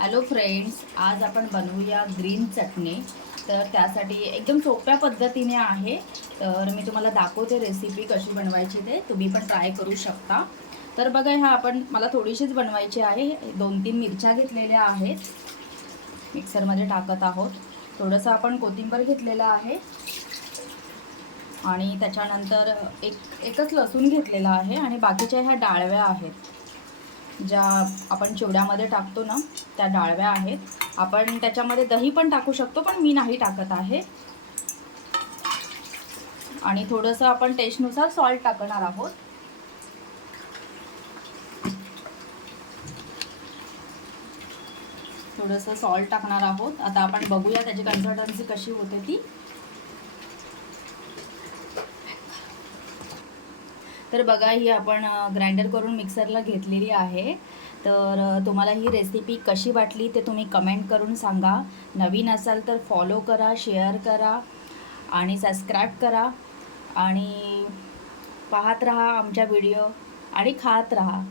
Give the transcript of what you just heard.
Hello friends, आज आपण बनवूया ग्रीन चटणी। तर त्यासाठी एकदम सोप्या पद्धतीने आहे। तर मी तुम्हाला दाखवते रेसिपी कशी बनवायची, ते तुम्ही पण ट्राय करू शकता। तर बघा, मला थोडीशीच बनवायची आहे। 2-3 मिरच्या घेतलेल्या आहेत, मिक्सरमध्ये टाकत आहोत। थोडंसं आपण कोथिंबीर घेतलेला आहे आणि त्याच्यानंतर एकच लसूण घेतलेला आहे आणि बाकीच्या ह्या डाळव्या आहेत, ज्या आपण चिवड्यामध्ये टाकतो ना, त्या डाळव्या आहेत। आपण त्याच्यामध्ये दही पण टाकू शकतो, पण मी नाही टाकत आहे। आणि थोडंसं आपण टेस्टनुसार सॉल्ट टाकणार आहोत। थोडंसं सॉल्ट टाकणार आहोत। आता आपण बघूया त्याची कन्सिस्टन्सी कशी होते ती। तर बघा, ही आपण ग्राइंडर करून मिक्सरला घेतलेली आहे। तर तुम्हाला ही रेसिपी कशी वाटली ते तुम्ही कमेंट करून सांगा। नवीन असाल तर फॉलो करा, शेअर करा आणि सबस्क्राईब करा आणि पाहत राहा आमच्या व्हिडिओ आणि खात राहा।